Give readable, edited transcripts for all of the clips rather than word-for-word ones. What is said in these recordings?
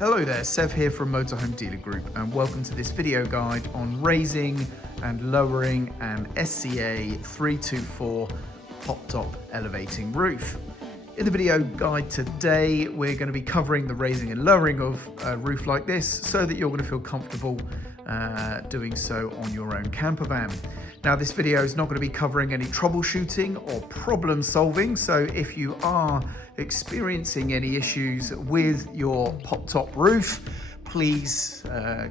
Hello there, Sev here from Motorhome Dealer Group, and welcome to this video guide on raising and lowering an SCA 324 pop-top elevating roof. In the video guide today, we're going to be covering the raising and lowering of a roof like this so that you're going to feel comfortable doing so on your own camper van. Now, this video is not going to be covering any troubleshooting or problem solving, so if you are experiencing any issues with your pop-top roof, please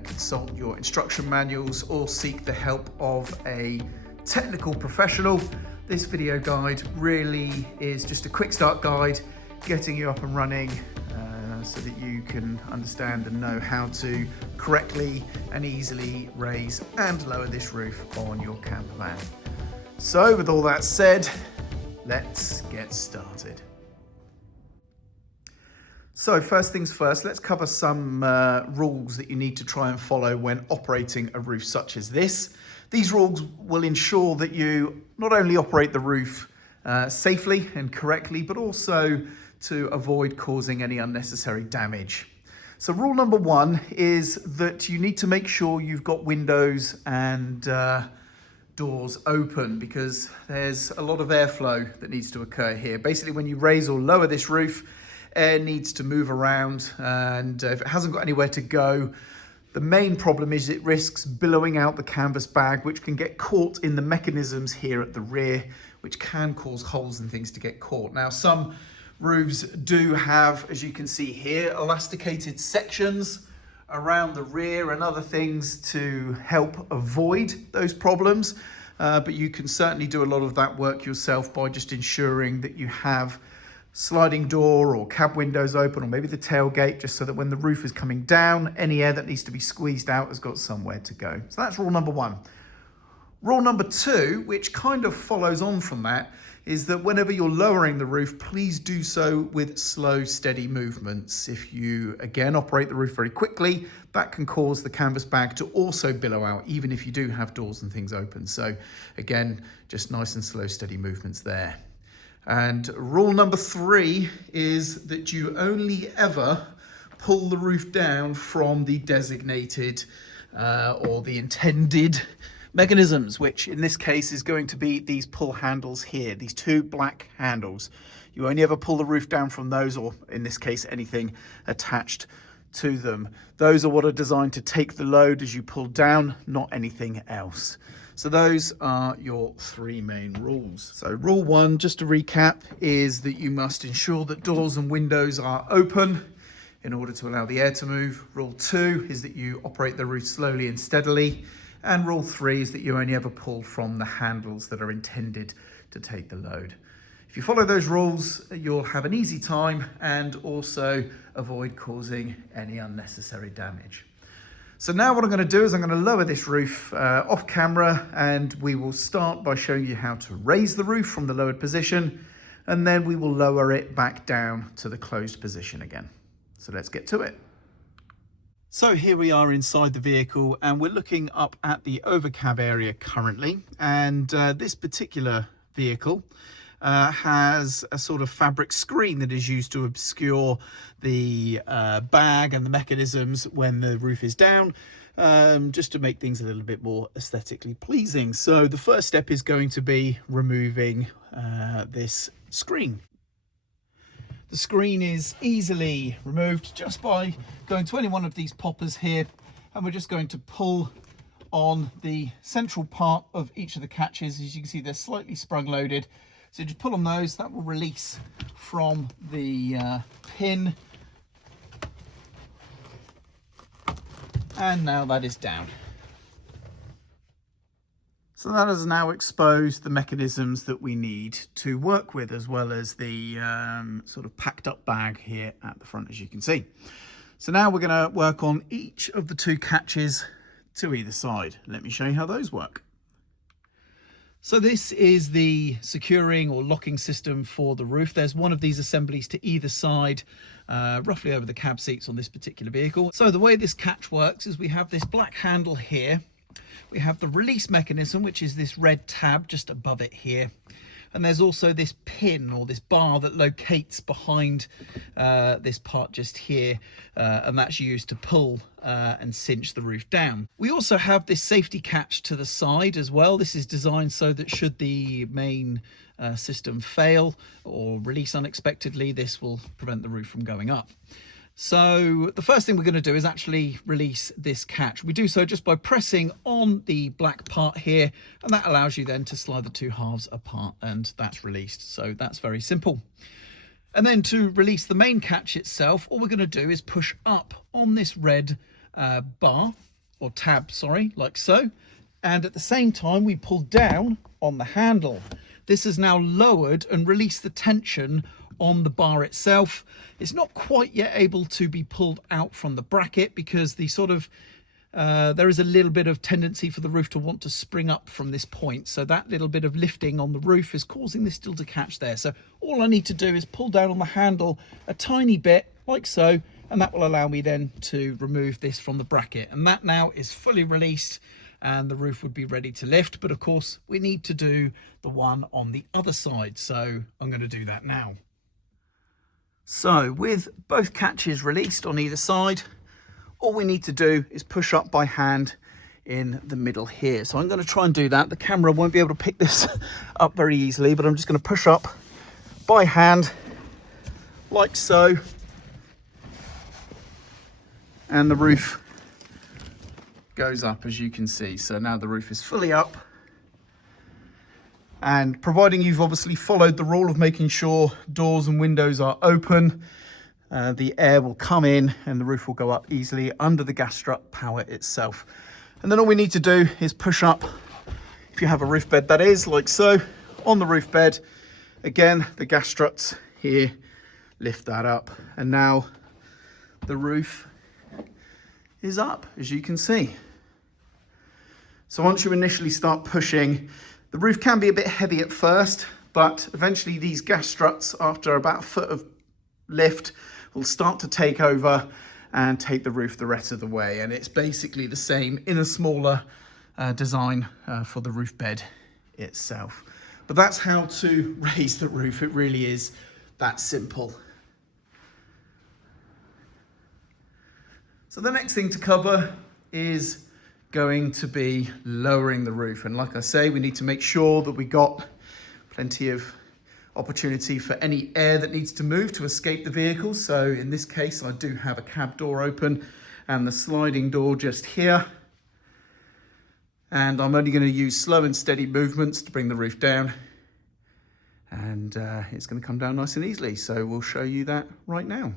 consult your instruction manuals or seek the help of a technical professional. This video guide really is just a quick start guide, getting you up and running so that you can understand and know how to correctly and easily raise and lower this roof on your camper van. So with all that said, let's get started. So first things first, let's cover some rules that you need to try and follow when operating a roof such as this. These rules will ensure that you not only operate the roof safely and correctly, but also to avoid causing any unnecessary damage. So rule number one is that you need to make sure you've got windows and doors open, because there's a lot of airflow that needs to occur here. Basically, when you raise or lower this roof, air needs to move around, and if it hasn't got anywhere to go, the main problem is it risks billowing out the canvas bag, which can get caught in the mechanisms here at the rear, which can cause holes and things to get caught. Now, some roofs do have, as you can see here, elasticated sections around the rear and other things to help avoid those problems. But you can certainly do a lot of that work yourself by just ensuring that you have sliding door or cab windows open, or maybe the tailgate, just so that when the roof is coming down, any air that needs to be squeezed out has got somewhere to go. So that's rule number one. Rule number two, which kind of follows on from that, is that whenever you're lowering the roof, please do so with slow, steady movements. If you, again, operate the roof very quickly, that can cause the canvas bag to also billow out, even if you do have doors and things open. So again, just nice and slow, steady movements there. And rule number three is that you only ever pull the roof down from the designated or the intended mechanisms, which in this case is going to be these pull handles here, these two black handles. You only ever pull the roof down from those, or in this case, anything attached to them. Those are what are designed to take the load as you pull down, not anything else. So those are your three main rules. So rule one, just to recap, is that you must ensure that doors and windows are open in order to allow the air to move. Rule two is that you operate the roof slowly and steadily. And rule three is that you only ever pull from the handles that are intended to take the load. If you follow those rules, you'll have an easy time and also avoid causing any unnecessary damage. So now what I'm going to do is I'm going to lower this roof off camera, and we will start by showing you how to raise the roof from the lowered position, and then we will lower it back down to the closed position again. So let's get to it. So here we are inside the vehicle, and we're looking up at the overcab area currently, and this particular vehicle has a sort of fabric screen that is used to obscure the bag and the mechanisms when the roof is down, just to make things a little bit more aesthetically pleasing. So the first step is going to be removing this screen. The screen is easily removed just by going to any one of these poppers here, and we're just going to pull on the central part of each of the catches. As you can see, they're slightly sprung loaded, so just pull on those. That will release from the pin, and now that is down. So that has now exposed the mechanisms that we need to work with, as well as the sort of packed up bag here at the front, as you can see. So now we're going to work on each of the two catches to either side. Let me show you how those work. So this is the securing or locking system for the roof. There's one of these assemblies to either side, roughly over the cab seats on this particular vehicle. So the way this catch works is we have this black handle here. We have the release mechanism, which is this red tab just above it here. And there's also this pin or this bar that locates behind this part just here, and that's used to pull and cinch the roof down. We also have this safety catch to the side as well. This is designed so that should the main system fail or release unexpectedly, this will prevent the roof from going up. So the first thing we're going to do is actually release this catch. We do so just by pressing on the black part here, and that allows you then to slide the two halves apart, and that's released. So that's very simple. And then to release the main catch itself, all we're going to do is push up on this red bar, or tab, sorry, like so. And at the same time, we pull down on the handle. This has now lowered and released the tension on the bar itself. It's not quite yet able to be pulled out from the bracket because the sort of there is a little bit of tendency for the roof to want to spring up from this point. So that little bit of lifting on the roof is causing this still to catch there. So all I need to do is pull down on the handle a tiny bit like so, and that will allow me then to remove this from the bracket. And that now is fully released and the roof would be ready to lift. But of course we need to do the one on the other side. So I'm going to do that now. So with both catches released on either side, all we need to do is push up by hand in the middle here. So I'm going to try and do that. The camera won't be able to pick this up very easily, but I'm just going to push up by hand like so. And the roof goes up, as you can see. So now the roof is fully up. And providing you've obviously followed the rule of making sure doors and windows are open, the air will come in and the roof will go up easily under the gas strut power itself. And then all we need to do is push up, if you have a roof bed that is, like so, on the roof bed. Again, the gas struts here, lift that up. And now the roof is up, as you can see. So once you initially start pushing, the roof can be a bit heavy at first, but eventually these gas struts, after about a foot of lift, will start to take over and take the roof the rest of the way. And it's basically the same in a smaller design for the roof bed itself. But that's how to raise the roof. It really is that simple. So the next thing to cover is going to be lowering the roof. And like I say, we need to make sure that we got plenty of opportunity for any air that needs to move to escape the vehicle. So in this case, I do have a cab door open and the sliding door just here. And I'm only going to use slow and steady movements to bring the roof down. And it's going to come down nice and easily. So we'll show you that right now.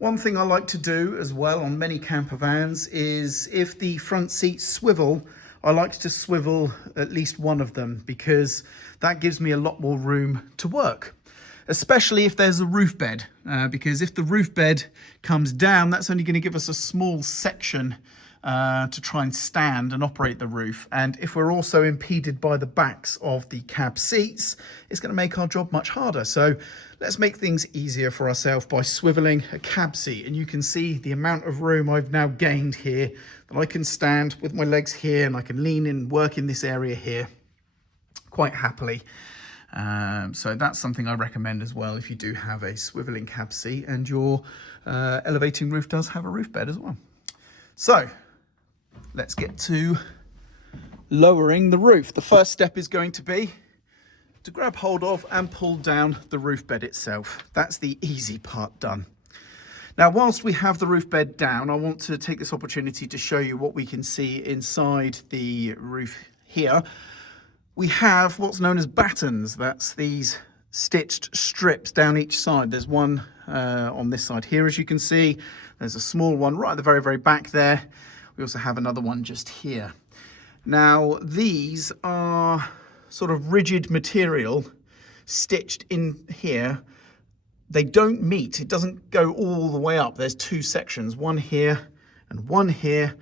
One thing I like to do as well on many camper vans is if the front seats swivel, I like to swivel at least one of them because that gives me a lot more room to work, especially if there's a roof bed, because if the roof bed comes down, that's only going to give us a small section to try and stand and operate the roof. And if we're also impeded by the backs of the cab seats, it's going to make our job much harder. So let's make things easier for ourselves by swiveling a cab seat. And you can see the amount of room I've now gained here, that I can stand with my legs here and I can lean in, work in this area here quite happily. So that's something I recommend as well if you do have a swiveling cab seat and your elevating roof does have a roof bed as well. So let's get to lowering the roof. The first step is going to be to grab hold of and pull down the roof bed itself. That's the easy part done. Now, whilst we have the roof bed down, I want to take this opportunity to show you what we can see inside the roof here. We have what's known as battens. That's these stitched strips down each side. There's one on this side here, as you can see. There's a small one right at the very, very back there. We also have another one just here. Now, these are sort of rigid material stitched in here. They don't meet. It doesn't go all the way up. There's two sections, one here and one here,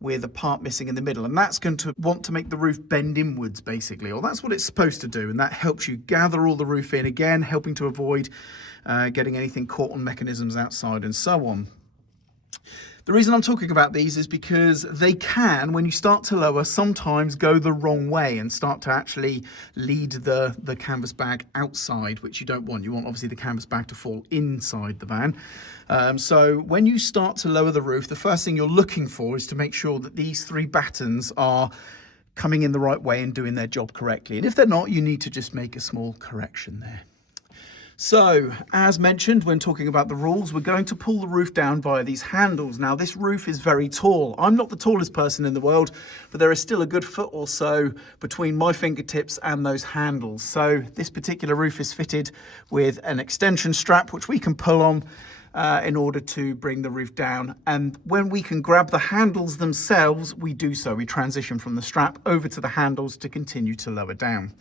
with a part missing in the middle. And that's going to want to make the roof bend inwards, basically, or that's what it's supposed to do. And that helps you gather all the roof in, again, helping to avoid getting anything caught on mechanisms outside and so on. The reason I'm talking about these is because they can, when you start to lower, sometimes go the wrong way and start to actually lead the canvas bag outside, which you don't want. You want obviously the canvas bag to fall inside the van. So when you start to lower the roof, the first thing you're looking for is to make sure that these 3 battens are coming in the right way and doing their job correctly. And if they're not, you need to just make a small correction there. So, as mentioned, when talking about the rules, we're going to pull the roof down via these handles. Now, this roof is very tall. I'm not the tallest person in the world, but there is still a good foot or so between my fingertips and those handles. So this particular roof is fitted with an extension strap, which we can pull on in order to bring the roof down. And when we can grab the handles themselves, we do so. We transition from the strap over to the handles to continue to lower down.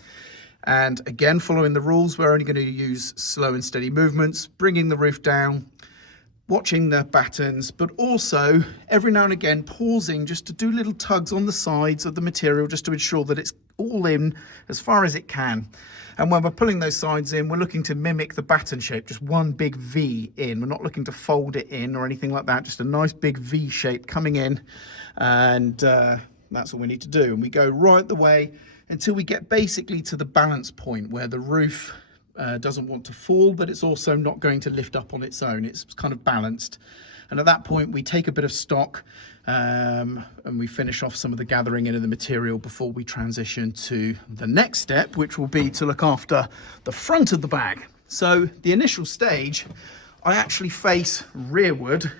And again, following the rules, we're only going to use slow and steady movements, bringing the roof down, watching the battens, but also every now and again pausing just to do little tugs on the sides of the material just to ensure that it's all in as far as it can. And when we're pulling those sides in, we're looking to mimic the batten shape, just one big V in. We're not looking to fold it in or anything like that, just a nice big V shape coming in. And that's all we need to do. And we go right the way until we get basically to the balance point where the roof doesn't want to fall, but it's also not going to lift up on its own. It's kind of balanced. And at that point, we take a bit of stock and we finish off some of the gathering in of the material before we transition to the next step, which will be to look after the front of the bag. So the initial stage, I actually face rearward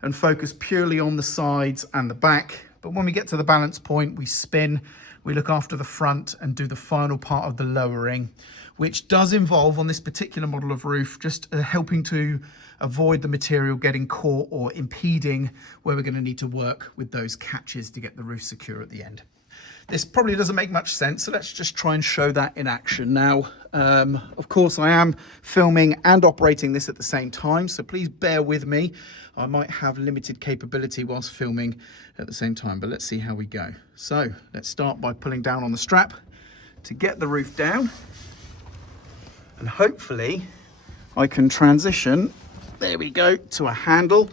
and focus purely on the sides and the back. But when we get to the balance point, we spin, we look after the front and do the final part of the lowering, which does involve, on this particular model of roof, just helping to avoid the material getting caught or impeding where we're going to need to work with those catches to get the roof secure at the end. This probably doesn't make much sense, so let's just try and show that in action. Now, of course, I am filming and operating this at the same time, so please bear with me. I might have limited capability whilst filming at the same time, but let's see how we go. So let's start by pulling down on the strap to get the roof down, and hopefully I can transition, there we go, to a handle.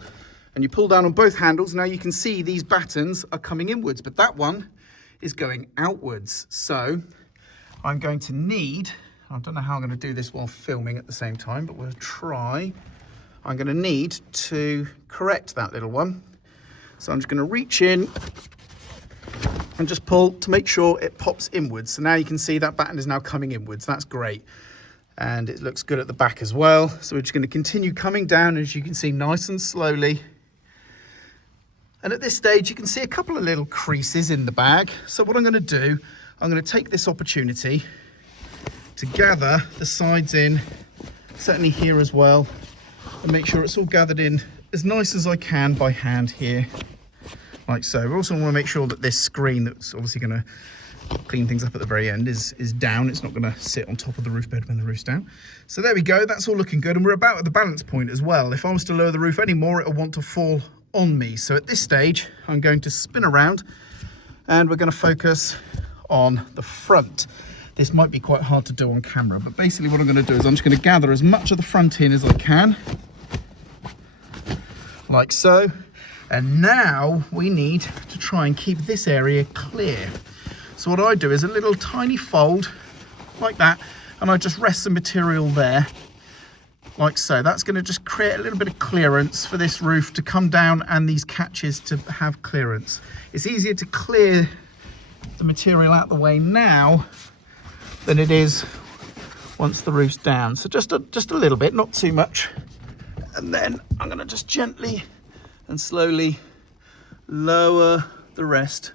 And you pull down on both handles. Now you can see these battens are coming inwards, but that one is going outwards. So I'm going to need, I don't know how I'm going to do this while filming at the same time, but we'll try. I'm going to need to correct that little one. So I'm just going to reach in and just pull to make sure it pops inwards. So now you can see that batten is now coming inwards. That's great. And it looks good at the back as well. So we're just going to continue coming down, as you can see, nice and slowly. And at this stage, you can see a couple of little creases in the bag. So what I'm going to do, I'm going to take this opportunity to gather the sides in, certainly here as well, and make sure it's all gathered in as nice as I can by hand here, like so. We also want to make sure that this screen that's obviously going to clean things up at the very end is down. It's not going to sit on top of the roof bed when the roof's down. So there we go, that's all looking good. And we're about at the balance point as well. If I was to lower the roof anymore, it'll want to fall on me. So at this stage, I'm going to spin around and we're going to focus on the front. This might be quite hard to do on camera, but basically what I'm going to do is I'm just going to gather as much of the front in as I can, like so. And now we need to try and keep this area clear. So what I do is a little tiny fold like that, and I just rest the material there, like so. That's going to just create a little bit of clearance for this roof to come down and these catches to have clearance. It's easier to clear the material out the way now than it is once the roof's down. So just a little bit, not too much. And then I'm going to just gently and slowly lower the rest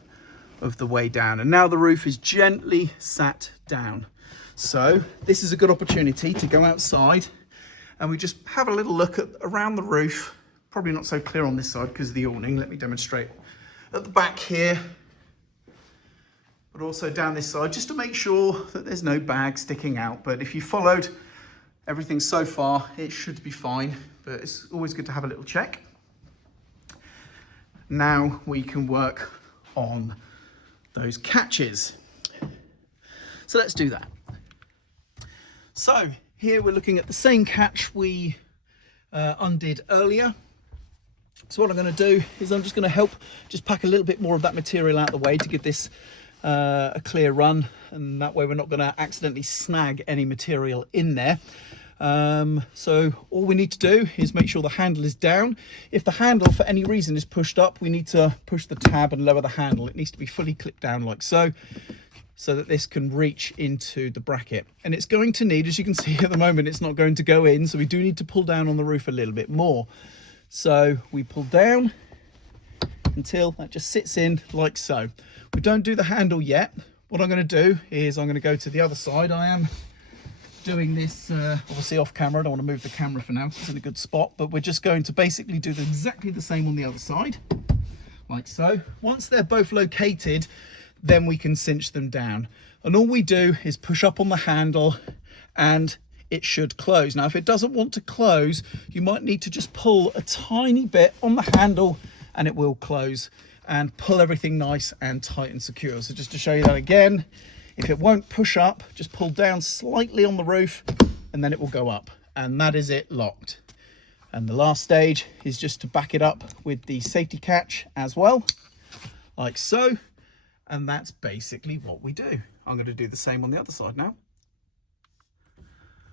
of the way down. And now the roof is gently sat down. So this is a good opportunity to go outside and we just have a little look around the roof. Probably not so clear on this side because of the awning. Let me demonstrate at the back here, but also down this side, just to make sure that there's no bag sticking out. But if you followed everything so far, it should be fine, but it's always good to have a little check. Now we can work on those catches. So let's do that. So here we're looking at the same catch we undid earlier. So what I'm going to do is I'm just going to help just pack a little bit more of that material out of the way to give this a clear run, and that way we're not going to accidentally snag any material in there. So all we need to do is make sure the handle is down. If the handle for any reason is pushed up, we need to push the tab and lower the handle. It needs to be fully clipped down like so, so that this can reach into the bracket. And it's going to need, as you can see at the moment, it's not going to go in, so we do need to pull down on the roof a little bit more. So we pull down until that just sits in like so. We don't do the handle yet. What I'm going to do is I'm going to go to the other side. I am doing this obviously off camera. I don't want to move the camera for now, it's in a good spot, but we're just going to basically do exactly the same on the other side, like so. Once they're both located, then we can cinch them down, and all we do is push up on the handle and it should close. Now if it doesn't want to close, you might need to just pull a tiny bit on the handle and it will close, and pull everything nice and tight and secure. So just to show you that again, if it won't push up, just pull down slightly on the roof and then it will go up, and that is it locked. And the last stage is just to back it up with the safety catch as well, like so, and that's basically what we do. I'm going to do the same on the other side now.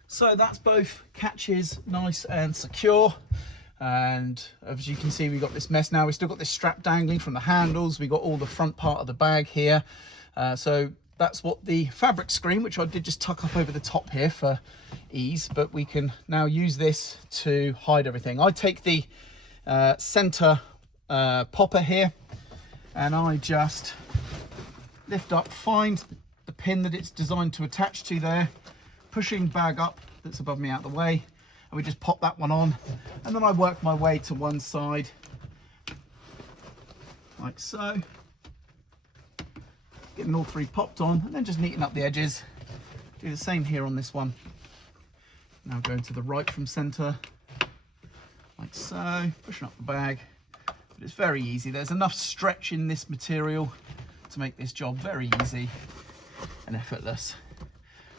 So that's both catches nice and secure, and as you can see, we've got this mess now. We've still got this strap dangling from the handles. We've got all the front part of the bag here, so that's what the fabric screen, which I did just tuck up over the top here for ease, but we can now use this to hide everything. I take the center popper here and I just lift up, find the pin that it's designed to attach to there, pushing bag up that's above me out of the way, and we just pop that one on, and then I work my way to one side like so, getting all three popped on, and then just neaten up the edges. Do the same here on this one. Now going to the right from center like so, pushing up the bag, but it's very easy. There's enough stretch in this material to make this job very easy and effortless.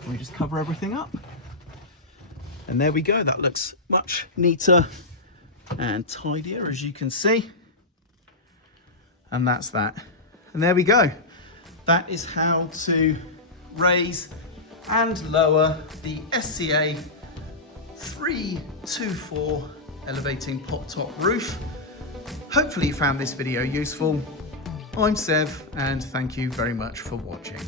And we just cover everything up, and there we go. That looks much neater and tidier, as you can see, and that's that. And there we go. That is how to raise and lower the SCA 324 elevating pop top roof. Hopefully you found this video useful. I'm Sev, and thank you very much for watching.